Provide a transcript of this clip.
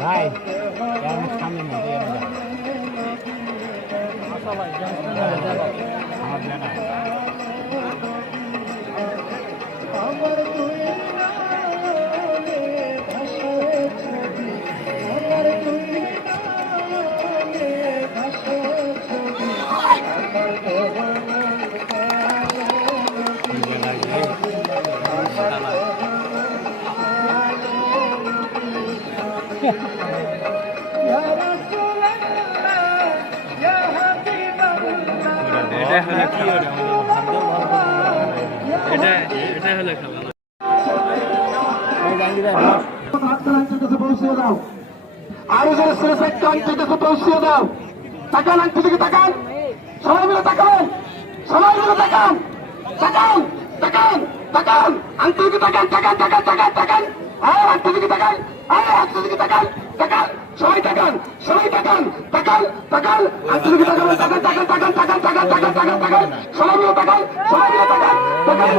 ভাই সামনে মধ্যে এটা হলো কি এটা হলো খেলা আরো যারা সিলেক্ট কাছে পৌঁছিয়ে দাও তাকান আংটি দিকে তাকান সবাই মিলে তাকান সবাই মিলে তাকান তাকান তাকান তাকান আংটি দিকে তাকান তাকান তাকান তাকান তাকান আর আংটি দিকে তাকান আর আংটি দিকে তাকান তাকান সবাই তাকান সবাই তাকান তাকান তাকান আংটি দিকে তাকান তাকান তাকান তাকান তাকান তাকান তাকান তাকান তাকান সবাই মিলে তাকান সবাই মিলে তাকান তাকান